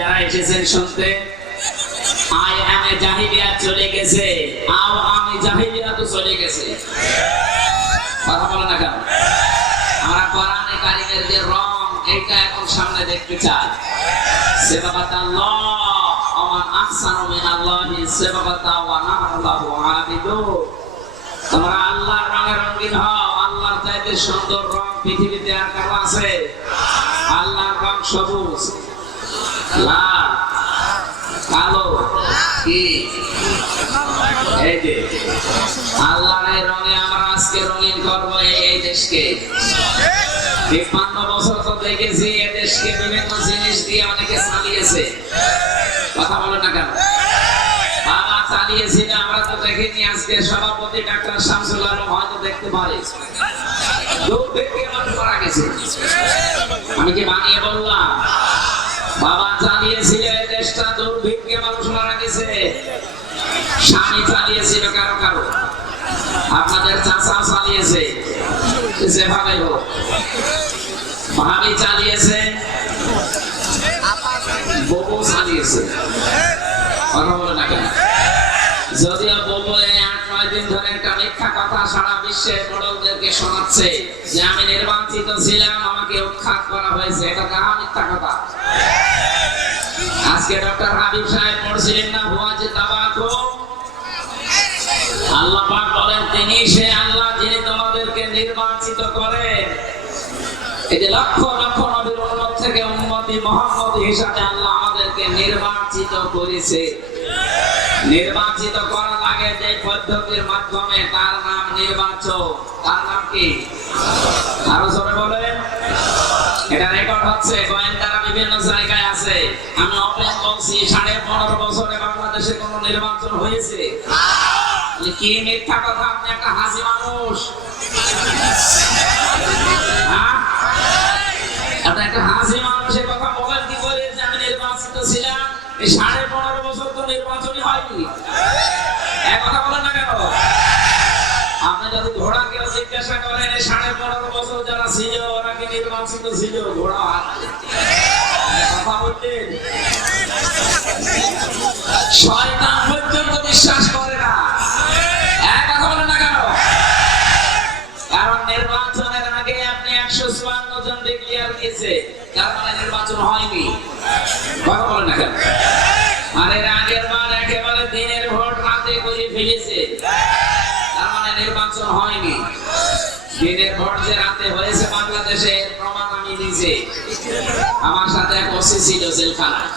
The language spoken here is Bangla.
যারা এসেছেন শুনতে আই এম এ জাহিলিয়াত চলে গেছে, আও আমি জাহিলিয়াত চলে গেছে। কথা বলেন না কেন? আমরা কোরআনে কারিমের যে রং এটা এখন সামনে দেখতে চাই। সিবাগাতাল্লাহ ওয়া আহসানু মিনাল্লাহি সিবাগাতা ওয়া নাহনু লাহু আবিদুন। তোমরা আল্লাহর রঙে রঙিন হও। আল্লাহর চাইতে সুন্দর রং পৃথিবীতে আর কারো আছে? আল্লাহর রং সবুজ, লাল, কালো, কি এই যে আল্লাহর রঙে আমরা আজকে রঙিন করব এই দেশকে। ৫৫ বছর তো দেখেছি এই দেশকে বিভিন্ন জিনিস দিয়ে অনেকে চালিয়েছে। কথা বলে না কেন? বাবা চালিয়েছিল, আমরা তো দেখিনি। আজকে সভাপতি ডাক্তার শামসুল আলম হয়তো দেখতে পারে, মারা গেছে। আমি কি বানিয়ে বললাম? বাবা চালিয়েছিল এই দেশটা, দুর্ভিক্ষে মানুষ মারা গেছে। স্বামী চালিয়েছিল কারো কারো, আপনাদের চাচা চালিয়েছে, যেভাবে হোক। ভাবি চালিয়েছে, বউ চালিয়েছে। কথা বলে না কেন? যদিও বউ ৮-৯ দিন ধরে একটা মিথ্যা কথা সারা বিশ্বের মোড়লদেরকে শোনাচ্ছে যে আমি নির্বাচিত ছিলাম, আমাকে উৎখাত করা হয়েছে। এটা কাহা মিথ্যা কথা। আজকে ডক্টর হাবিব সাহেব পড়ছিলেন না হুয়াজে তাবাকু। আল্লাহ পাক বলেন তিনি সে আল্লাহ যিনি তোমাদেরকে নির্বাচিত করেন। এই যে লক্ষ লক্ষ নবীর উম্মত থেকে উম্মতি মুহাম্মদ হিসাবে আল্লাহ আমাদেরকে নির্বাচিত করেছে। নির্বাচিত করা লাগে যে পদ্ধতির মাধ্যমে, তার নাম নির্বাচন। তার নাম কি? আরো জোরে বলেন। এটা রেকর্ড হচ্ছে, গোয়েন্দারা বিভিন্ন জায়গায় আছে। আমি ওপেন বলছি ১৫.৫ বছরে বাংলাদেশে কোন নির্বাচন হয়েছে? কি মিথ্যা কথা! আপনি একটা হাসি মানুষ, আপনি একটা হাসি মানুষের কথা বলেন কি করে যে আমি নির্বাচিত ছিলাম? এই ১৫.৫ বছর তো নির্বাচনই হয়নি। এক কথা বলেন না কেন? আপনি যদি ঘোড়া কেউ জিজ্ঞাসা করেন এই ১৫.৫ বছর যারা ছিল ওরা কি নির্বাচিত ছিল? ঘোড়া কথা বললেন। শয়তান পর্যন্ত বিশ্বাস করে না। এক কথা বলেন না কেন? কারণ নির্বাচনের আগে আপনি ১৫৪ জন ডিক্লেয়ার দিয়েছে, তার মানে নির্বাচন হয়নি। কথা বলেন না কেন? আর এর আগের বার একেবারে দিনের ভোট রাতে করে ফেলেছে, তার মানে নির্বাচন হয়নি। দিনের ভোট যে রাতে হয়েছে বাংলাদেশে প্রমাণ আমি দিয়েছি। আমার সাথে এক ওসি ছিল জেলখানায়।